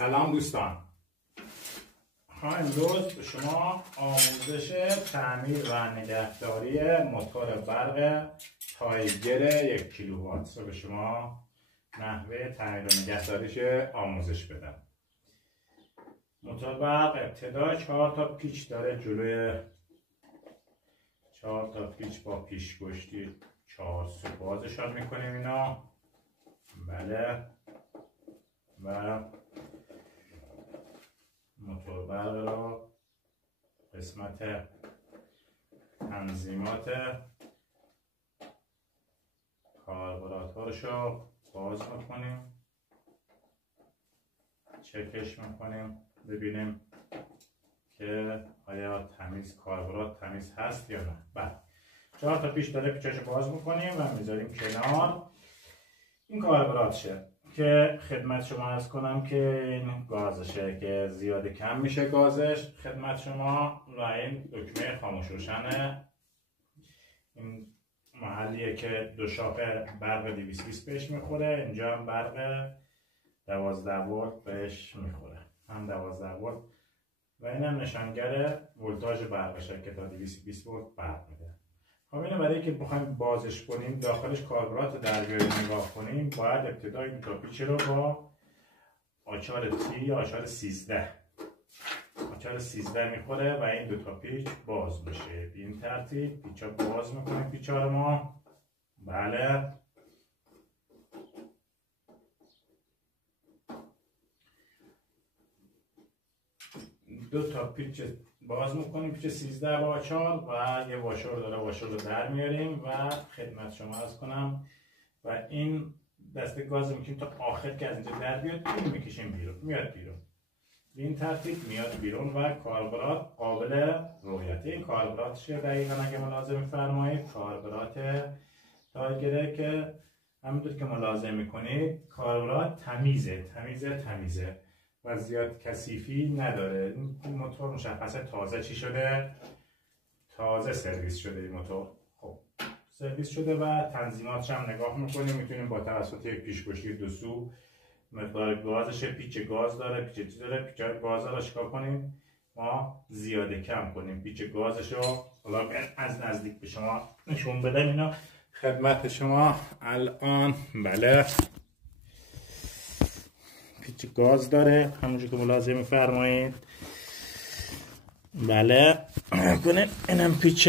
سلام دوستان، امروز به شما آموزش تعمیر و نگهداری موتور برق تایگر 1 کیلووات رو به شما نحوه تعمیر و نگهداریش آموزش بدم. موتور برق ابتدا 4 تا پیچ داره، جلوی 4 تا پیچ با پیشگشتی 4 سو بازشان میکنیم اینا. بله، و موتور برق را قسمت تنظیمات کاربراتورش رو باز میکنیم، چکش میکنیم ببینیم که آیا کاربرات تمیز هست یا نه. بله، 4 تا پیچ داره، پیچاشو باز میکنیم و میذاریم کنار. این کاربراتشه که خدمت شما عرض کنم که این گازشه که زیاد کم میشه گازش خدمت شما، و این دکمه خاموش روشنه. این محلیه که دو شاخه برق 220 بهش میخوره، اینجا هم برق 12 ولت بهش میخوره، هم 12 ولت، و این هم نشانگر ولتاژ برقشه که تا 220 ولت برق میده. خب اینو برای اینکه بخوایم بازش کنیم، داخلش کاربرات در بیاریم نگاه کنیم، باید ابتدا این تا پیچ رو با آچار تی یا آچار 13 میخوره و این 2 تا پیچ باز میشه. به این ترتیب پیچا باز میکنیم پیچا رو ما. بله، دو تا پیچ باز میکنیم، پیچ 13 با آچار، و یه واشر داره، واشر رو در میاریم و خدمت شما عرض کنم و این دسته گاز میکنیم تا آخر که از اینجا در بیاد، این میکشیم بیرون، میاد بیرون. به این ترتیب میاد بیرون و کاربرات قابل رویت. این کاربراتش دقیقا اگه ملاحظه میفرمایید کاربرات تایگره که همینطور که ملاحظه میکنید کاربرات تمیزه و زیاد کثیفی نداره. این موتور مشخصه تازه چی شده، تازه سرویس شده. این موتور خب سرویس شده و تنظیماتش هم نگاه میکنیم، میتونیم با توسط یک پیشگشتی 2 سو مقدار گازش، پیچ گاز داره، پیچ چی داره، پیچ گاز رو چیکار کنیم ما زیاده کم کنیم. پیچ گازش رو حالا از نزدیک به شما نشون بدم، اینا خدمت شما الان. بله، پیچ گاز داره همونجور که ملاحظه میفرمایید. بله کنید، اینم پیچ